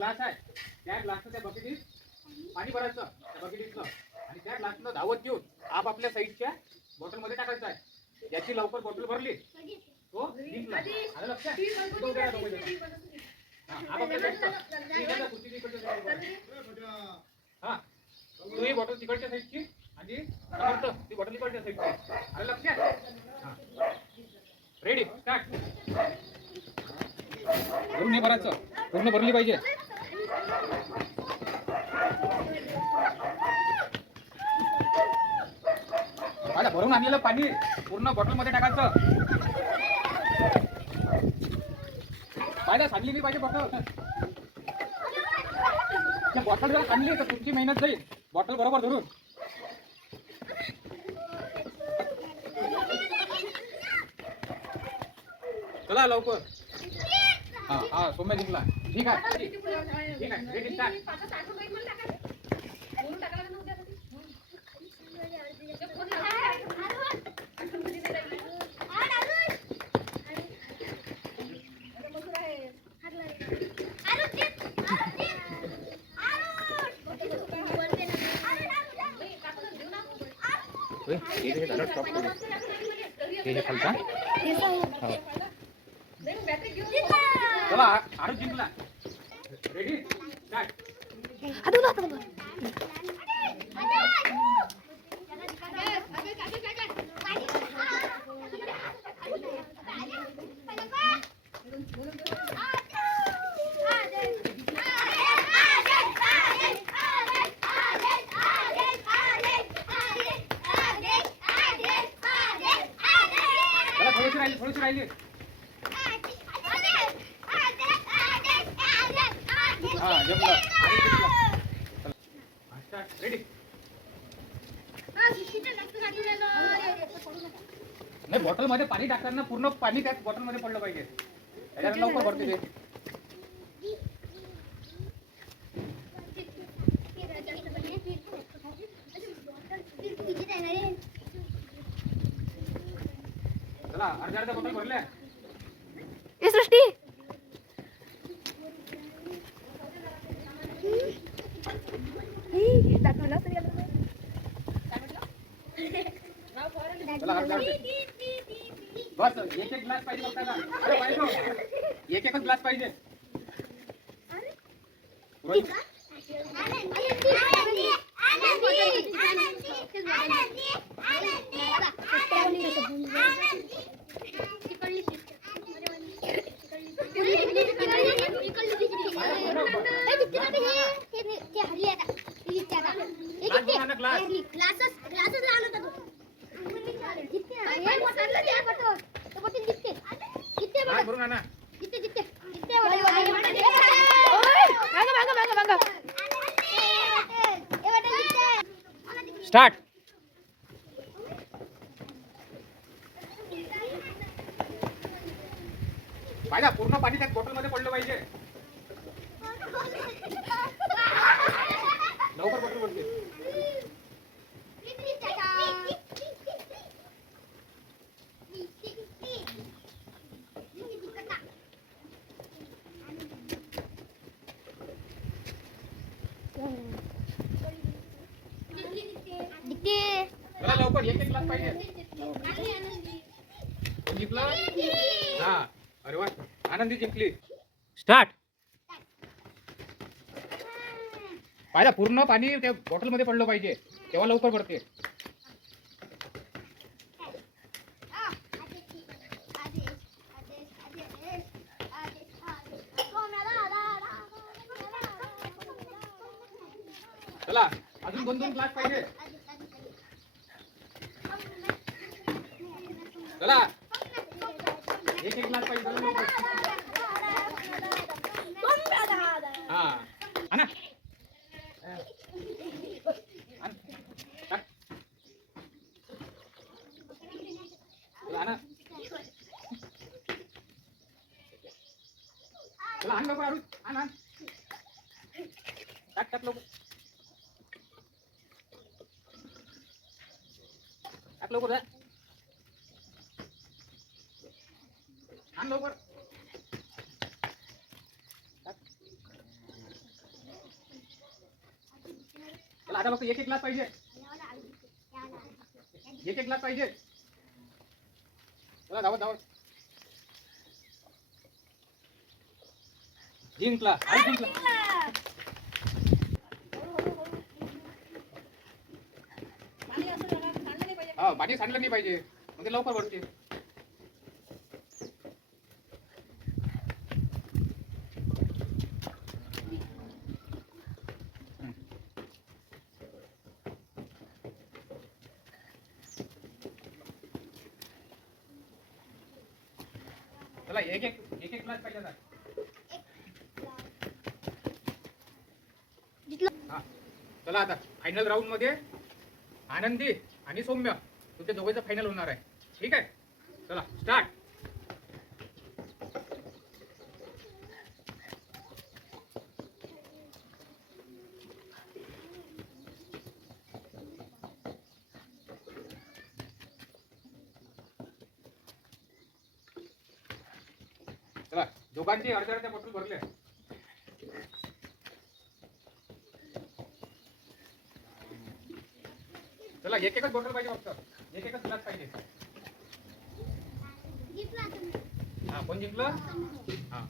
Glass आहे. त्या ग्लासचं त्या बकेटीत पाणी भरायचं. त्या बकेटीतलं आणि त्या ग्लासनं धावत घेऊन आपापल्या साईडच्या बॉटलमध्ये टाकायचं आहे. ज्याची लवकर बॉटल भरली तो जिंकला आलं लक्षात? तो. हा, आपापल्या साईडचं. ती. हा तू ही बॉटल तिकडच्या साईडची आणि समर्थ ती बॉटल इकडच्या साईडची. आलं लक्षात? हा. रेडी स्टार्ट नाही भरायचं. पूर्ण भरली पाहिजे. आता भरून आणलेलं पाणी पूर्ण बॉटलमध्ये टाकायचं. पाहिजे सांगली नाही पाहिजे बॉटल त्या बॉटल जर आणली तर तुमची मेहनत जाईल. बॉटल बरोबर धरून. चला लवकर. हा हा सोम्या जिंकला. ठीक आहे. ठीक आहे रेडी स्टार्ट हे हे खालचा हो. चला आरू जिंकला रेडी स्टार्ट चला थोडीशी राहिले थोडीशी राहिले हा जमलं रेडी नाही बॉटलमध्ये पाणी टाकताना पूर्ण पाणी त्याच बॉटलमध्ये पडलं पाहिजे. लवकर भरते ते. ए सृष्टी। बस एक एक ग्लास पाहिजे अरे पाहिजे एक एकच ग्लास पाहिजे. जितते स्टार्ट पाहिजे पूर्ण पाणी त्या बॉटलमध्ये पडलं पाहिजे. लवकर बॉटल भरते चला लवकर एक एक ग्लास पाहिजे. जिंकला? हा. अरे वा. आनंदी जिंकली. स्टार्ट. पाहिजे पूर्ण पाणी त्या बॉटलमध्ये पडलं पाहिजे. तेव्हा लवकर भरते चला अजून दोन दोन ग्लास पाहिजे. चला एक एक ग्लास पाहिजे. हा आणा आण. चला आणा लवकर आरू आण आण टाक टाक लवकर टाक लवकर जा. आण लवकर. आता फक्त एक एक ग्लास पाहिजे. एक एक ग्लास पाहिजे. चला धावत धावत. जिंकला जिंकला. हा बाटी सांडलं नाही पाहिजे. म्हणजे लवकर वरते चला एक एक एक एक ग्लास पाहिजे हा. चला आता फायनल राऊंडमध्ये आनंदी आणि सौम्य तुमच्या दोघांचं फायनल होणार आहे. ठीक आहे? चला स्टार्ट दोघांची अर्ध्या अर्ध्या भरले. चला एक एकच बॉटल पाहिजे फक्त. एक एकच ग्लास पाहिजे. हा कोण जिंकलं? हा.